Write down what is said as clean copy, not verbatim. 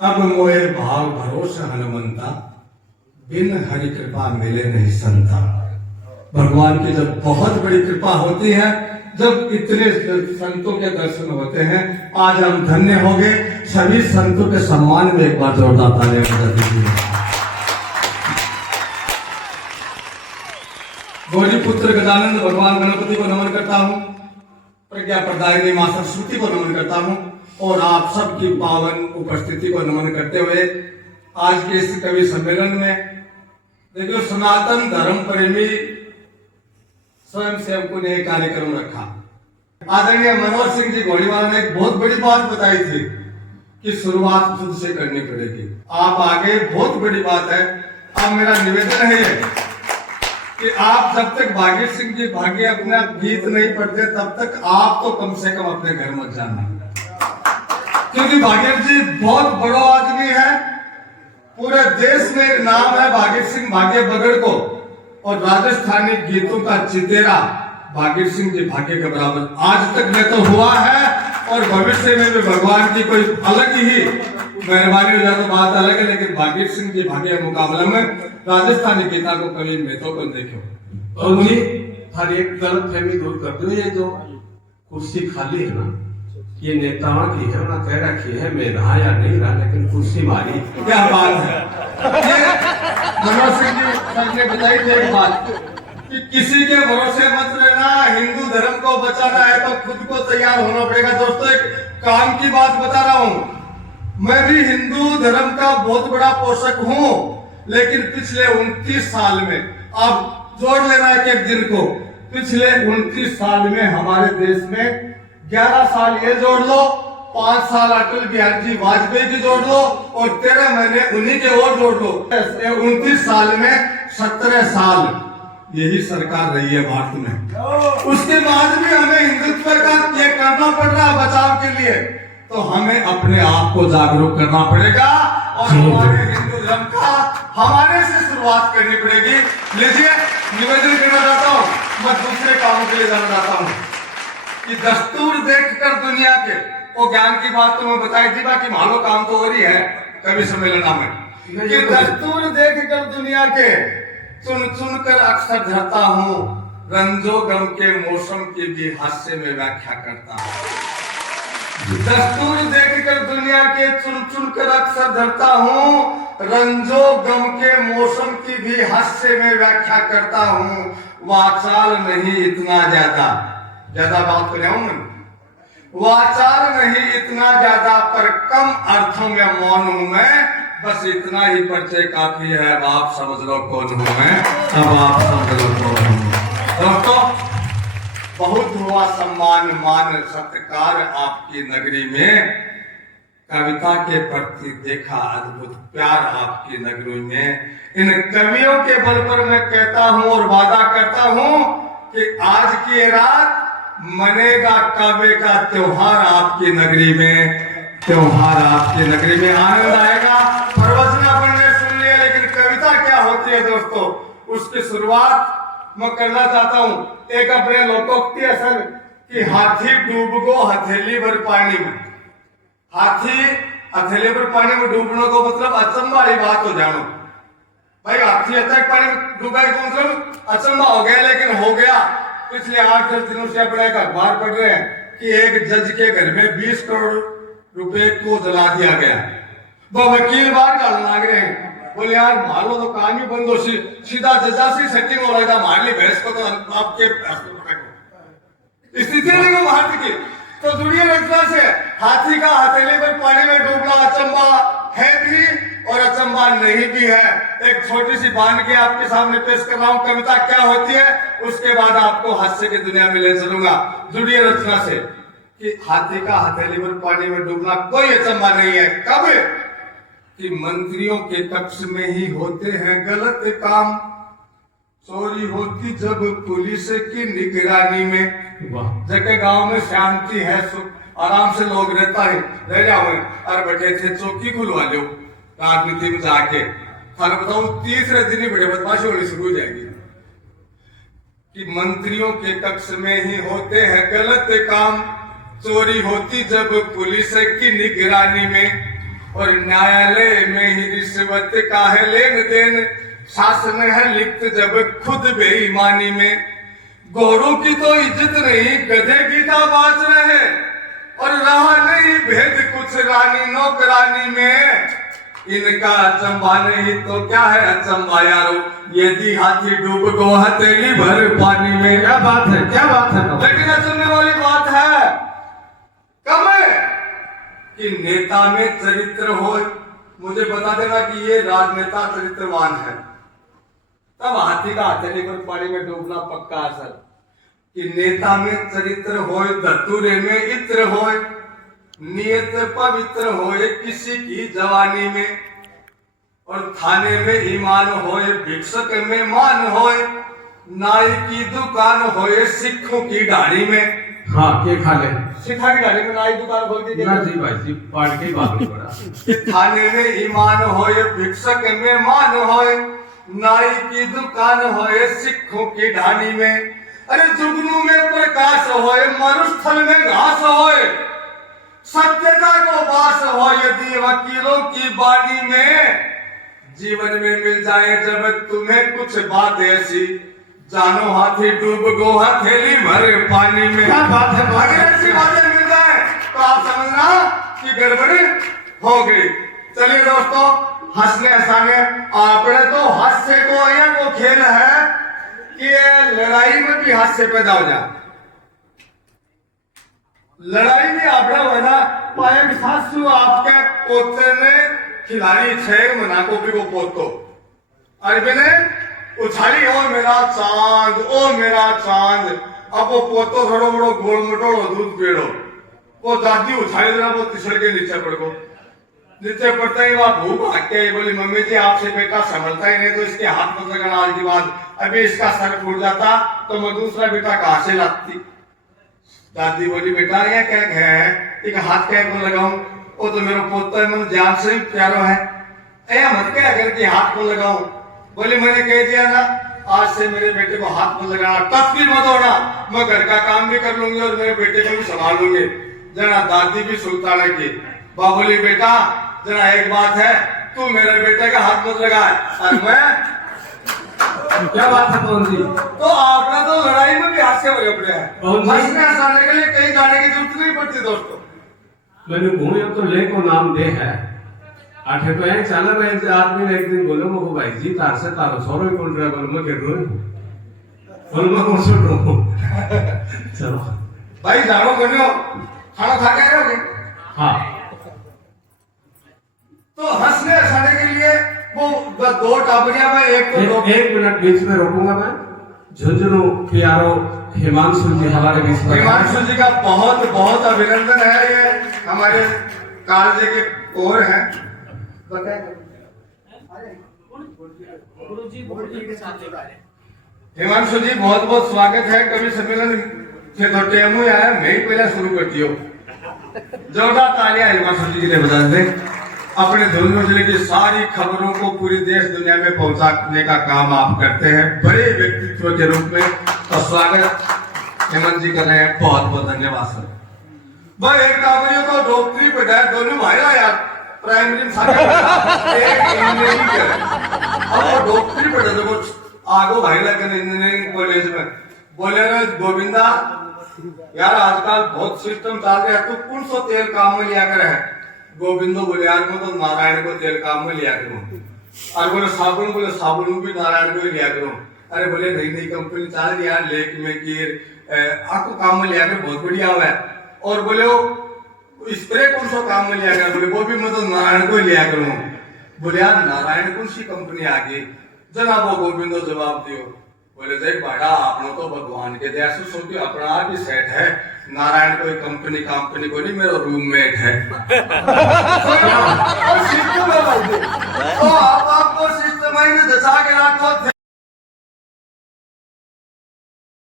अब मोए भाव भरोसा हनुमंता, बिन हरि कृपा मिले नहीं संता। भगवान की जब बहुत बड़ी कृपा होती है, जब इतने संतों के दर्शन होते हैं, आज हम धन्य हो गए। सभी संतों के सम्मान में एक बार जोरदार तालियां बजा दीजिए। गौरी पुत्र गजानंद भगवान गणपति को नमन करता हूँ, प्रज्ञा प्रदायिनी मां सरस्वती को नमन करता हूँ और आप सबकी पावन उपस्थिति को नमन करते हुए आज के इस कवि सम्मेलन में देखिए सनातन धर्म प्रेमी स्वयं सेवकों ने एक कार्यक्रम रखा। आदरणीय मनोज सिंह जी घोड़ीवाल ने एक बहुत बड़ी बात बताई थी कि शुरुआत खुद से करनी पड़ेगी। आप आगे बहुत बड़ी बात है। अब मेरा निवेदन है कि आप जब तक भागीर सिंह जी भाग्य अपना गीत नहीं पढ़ते तब तक आप तो कम से कम अपने घर मत जाना, क्योंकि भागीर जी बहुत बड़ा आदमी है। पूरे देश में नाम है भागीर सिंह भाग्य बगड़ को, और राजस्थानी गीतों का चितेरा भागीर सिंह जी भाग्य के बराबर आज तक न तो हुआ है और भविष्य में भी भगवान की कोई अलग ही मेहरबानी हो जाए तो बात अलग है। लेकिन भागीर सिंह जी भाग्य मुकाबला में राजस्थानी गीता को कभी नेतों को देखो और उन्हीं हर एक गलत फहमी दूर कर दो। ये जो कुर्सी खाली है ना, ये नेताओं की है, ना कह रखी है मैं रहा या नहीं रहा, लेकिन कुर्सी मारी। क्या बात है। मनोज सिंह जी सर ने बताई थी एक बात कि किसी के भरोसे मत रहना, हिंदू धर्म को बचाना है तो खुद को तैयार होना पड़ेगा। दोस्तों एक काम की बात बता रहा हूँ, मैं भी हिंदू धर्म का बहुत बड़ा पोषक हूँ, लेकिन पिछले 29 साल में, आप जोड़ लेना एक दिन को, पिछले 29 साल में हमारे देश में 11 साल ये जोड़ लो, 5 साल अटल बिहारी जी वाजपेयी की जोड़ लो और 13 महीने उन्हीं के और जोड़ लो। 29 साल में 17 साल यही सरकार रही है भारत में। उसके बाद भी हमें हिंदुत्व का ये करना पड़ रहा है बचाव के लिए, तो हमें अपने आप को जागरूक करना पड़ेगा और हमारे हिंदू धर्म का हमारे से शुरुआत करनी पड़ेगी। लीजिए निवेदन करना चाहता हूँ, मैं दूसरे कामों के लिए जाना चाहता हूँ कि दस्तूर देखकर दुनिया के, वो ज्ञान की बात तो मैं बताई थी, बाकी भालो काम तो हो रही है कवि सम्मेलन में, कि दस्तूर देखकर दुनिया के चुन चुन कर अक्सर धरता हूँ, रंजो गम के मौसम की भी हास्य में व्याख्या करता हूँ। दस्तूर देखकर दुनिया के चुन चुन कर अक्सर धरता हूँ, रंजो गम के मौसम की भी हास्य में व्याख्या करता हूँ। वाचाल नहीं इतना ज्यादा बात को लिया मैं, वाचाल नहीं इतना ज्यादा पर कम अर्थों में मौन हूं मैं, बस इतना ही परिचय काफी है। अब आप समझ लो कौन हूं मैं, अब आप समझ लो कौन हूं। दोस्तों बहुत हुआ सम्मान मान सत्कार आपकी नगरी में, कविता के प्रति देखा अद्भुत प्यार आपकी नगरी में। इन कवियों के बल पर मैं कहता हूं और वादा करता हूं कि आज की रात मनेगा काबे का त्योहार आपकी नगरी में, त्योहार आपकी नगरी में आनंद आएगा। प्रवचन अपन ने सुन लिया, लेकिन कविता क्या होती है दोस्तों, उसकी शुरुआत मैं करना चाहता हूँ। एक अपने लोकोक्ति है सर कि हाथी डूब गो हथेली भर पानी में। हाथी हथेली भर पानी में डूबने को मतलब अचंबा वाली बात हो जानो भाई, हाथी तक पानी में डूबा तो मतलब अचंबा हो गया, लेकिन हो गया। पिछले 8-10 दिनों से अपने एक अखबार पढ़ रहे हैं कि एक जज के घर में 20 करोड़ रुपए को जला दिया गया। वो वकील बाहर डालने लग रहे हैं, बोले यार मान लो तो काम ही बंद हो, सीधा जजा से सेटिंग हो रहा था, मान ली भैंस को तो आपके स्थिति नहीं भारत की। तो जुड़िए रचना से, हाथी का हथेली पर पानी में डूबना अचंबा है भी और अचंबा नहीं भी है। एक छोटी सी बांध के आपके सामने पेश कर रहा हूँ, कविता क्या होती है, उसके बाद आपको हास्य की दुनिया में ले चलूंगा। जुड़िए रचना से कि हाथी का हथेली पर पानी में डूबना कोई अचंबा नहीं है। कब कि मंत्रियों के कक्ष में ही होते हैं गलत काम, चोरी होती जब पुलिस की निगरानी में। जगह गांव में शांति है, आराम से लोग रह जाओ और बैठे थे चौकी खुलवा लो राजनीति में जाके, थाने बताऊं तीसरे दिन ही बड़े बदमाशी होनी शुरू हो जाएगी। कि मंत्रियों के कक्ष में ही होते हैं गलत काम, चोरी होती जब पुलिस की निगरानी में। और न्यायालय में ही रिश्वत का है लेन देन, शासन है लिप्त जब खुद बेईमानी में। गोरों की तो इज्जत नहीं, गधे गीता बाज रहे, और रहा नहीं भेद कुछ रानी नौकरानी में। इनका अचंबा नहीं तो क्या है अचंबा यारो, यदि हाथी डूब गो हथेली भर पानी में। क्या बात है, क्या बात है। लेकिन अचंबे वाली बात है कब है कि नेता में चरित्र हो। मुझे बता देना कि ये राजनेता चरित्रवान है, तब हाथी का हथेली पर पानी में डूबना पक्का है सर। कि नेता में चरित्र होए, धतूरे में इत्र होए, नियत पवित्र होए किसी की जवानी में, और थाने में ईमान होए, भिक्षक में मान होए, नाई की दुकान होए सिखों की ढाणी में। हाँ, के खा ले सिखा की ढाणी में नाई दुकान खोल के ना जी भाई जी, पार्ट के बात नहीं पड़ा। थाने में ईमान होए, भिक्षक में मान होए, नाई की दुकान होए सिखों की ढाणी में। अरे जुगनू में प्रकाश होए, मरुस्थल में घास होए, सत्यता को वास हो यदि वकीलों की बानी में। जीवन में मिल जाए जब तुम्हें कुछ बात ऐसी, जानो हाथी डूब गो हथेली भर पानी में। क्या बात है। अगर ऐसी बातें मिल जाए तो आप समझना कि गड़बड़ी हो गई। चलिए दोस्तों, हंसने हंसाने आपने तो हास्य को या वो खेल है कि लड़ाई में भी हास्य पैदा हो जाए। लड़ाई में आपने बना पाए सासू आपके पोते ने खिलाड़ी छह मना को भी वो पोतो अरे ने उछाली, ओ मेरा चांद, ओ मेरा चांद। अब वो पोतो थोड़ो बड़ो गोल मटोड़ो दूध पेड़ो, वो दादी उछाली जरा वो तिसड़ के नीचे पड़ गो। नीचे पड़ता ही वह भूख भाग के बोली, मम्मी जी आपसे बेटा संभलता ही नहीं, तो इसके हाथ में लगाना आज की बात, अभी इसका सर फूट जाता तो मैं दूसरा बेटा कहां से लाती। दादी बोली, बेटा ये क्या है, एक हाथ क्या को लगाऊं, वो तो मेरा पोता है, मुझे जान से प्यारो है, ऐ मत क्या करके हाथ को लगाऊं। बोली, मैंने कह दिया ना, आज से मेरे बेटे को हाथ मत लगाना, टच भी मत होना, मैं घर का काम भी कर लूंगी और मेरे बेटे को भी संभाल लूंगी। जना दादी भी सुल्ताना की बाबोली, बेटा जना एक बात है, तू मेरे बेटे का हाथ मत लगाए और मैं। क्या बात है पवन जी। तो आपने तो लड़ाई में भी हास्य भरे पड़े हैं, पवन जी। हंसने हंसाने के लिए कहीं जाने की जरूरत नहीं पड़ती दोस्तों। मैंने घूमे तो ले को नाम दे है आठे तो यही चल रहे थे। आदमी ने एक दिन बोले मुझे, भाई जी तार से तारो सोरो ही बोल रहा है, बोल मैं गिर रहा हूँ, बोल मैं कौन सुन रहा हूँ। चलो भाई जानो बनो, खाना खा के आए होगे। हाँ, तो हंसने हंसाने के लिए वो दो टाबरिया में एक मिनट बीच में रोकूंगा मैं। झुंझुनू प्यारो हिमांशु जी हमारे बीच में। हिमांशु जी का बहुत बहुत अभिनंदन है, ये हमारे कार्य के ओर हैं। हिमांशु जी बहुत बहुत स्वागत है। कभी सम्मेलन से तो टेमू आया, मैं ही पहले शुरू करती हूँ। जोरदार तालियां हिमांशु जी के लिए बजा दें। अपने झुंझुनू जिले की सारी खबरों को पूरी देश दुनिया में पहुंचाने का काम आप करते हैं बड़े व्यक्तित्व के रूप में, तो स्वागत हेमंत जी कर रहे हैं, बहुत बहुत धन्यवाद सर। भाई एक टाबरियों को डॉक्टरी पे डाय दोनों भाई यार प्राइमरी में एक इंजीनियरिंग कर, और वो डॉक्टरी पे डाय वो आगो भाई लगे इंजीनियरिंग कॉलेज में। बोले ना गोविंदा यार आजकल बहुत सिस्टम चल रहा है, तू कौन सा तेल काम में लिया कर है। गोविंदो बोले, यार मैं तो नारायण को तेल काम में लिया करूं। और बोले साबुन, बोले साबुन भी नारायण को ही लिया करूं। अरे बोले नई नई कंपनी चल रही है, लेक में की आपको काम में लिया कर बहुत बढ़िया हुआ है। और बोले वो स्प्रे कौन सा काम में लिया कर, बोले वो भी मैं तो नारायण को ही लिया करूं। बोले यार नारायण कौन सी कंपनी आ गई, जनाब वो गोविंदो जवाब दियो। बोले देख भाड़ा आपने तो भगवान के दया से सोचो अपना भी सेट है, नारायण कोई कंपनी को नहीं, मेरा रूममेट है। तो आप आपको सिस्टम में दचा के रखो।